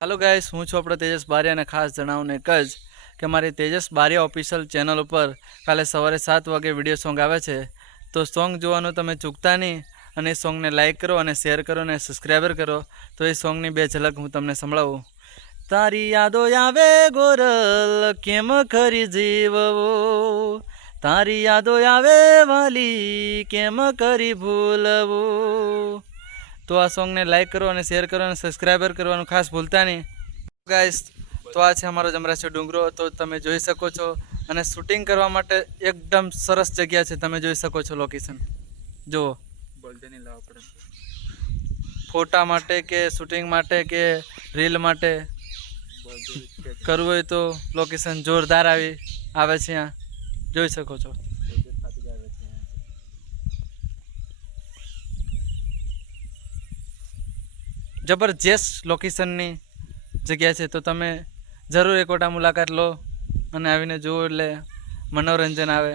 Hello guys, हूँ છું આપણો તેજસ બારિયા અને ખાસ જણાવું એક જ કે મારી તેજસ બારિયા ઓફિશિયલ ચેનલ ઉપર કાલે સવારે 7 વાગે વિડીયો સોંગ આવે છે. તો સોંગ જોવાનું તમે ચૂકતા નહીં અને એ સોંગને લાઇક કરો અને શેર કરો અને સબસ્ક્રાઈબર કરો. તો એ સોંગની બે ઝલક હું તમને સંભળાવું. તારી યાદો આવે ગોરલ કેમ ખરી જીવવો, તારી યાદો આવે વાલી કેમ કરી ભૂલવું. તો આ સોંગને લાઇક કરો અને શેર કરો અને સબસ્ક્રાઈબર કરવાનું ખાસ ભૂલતા નહીં ગાઈસ. તો આ છે અમારો જમરાસી ડુંગરો, તો તમે જોઈ શકો છો અને શૂટિંગ કરવા માટે એકદમ સરસ જગ્યા છે. તમે જોઈ શકો છો લોકેશન. જુઓ, ફોટા માટે કે શૂટિંગ માટે કે રીલ માટે કરવું હોય તો લોકેશન જોરદાર આવે છે. અહીંયા જોઈ શકો છો. જબરજસ્ત લોકેશનની જગ્યા છે. તો તમે જરૂર એક વટા મુલાકાત લો અને આવીને જુઓ એટલે મનોરંજન આવે.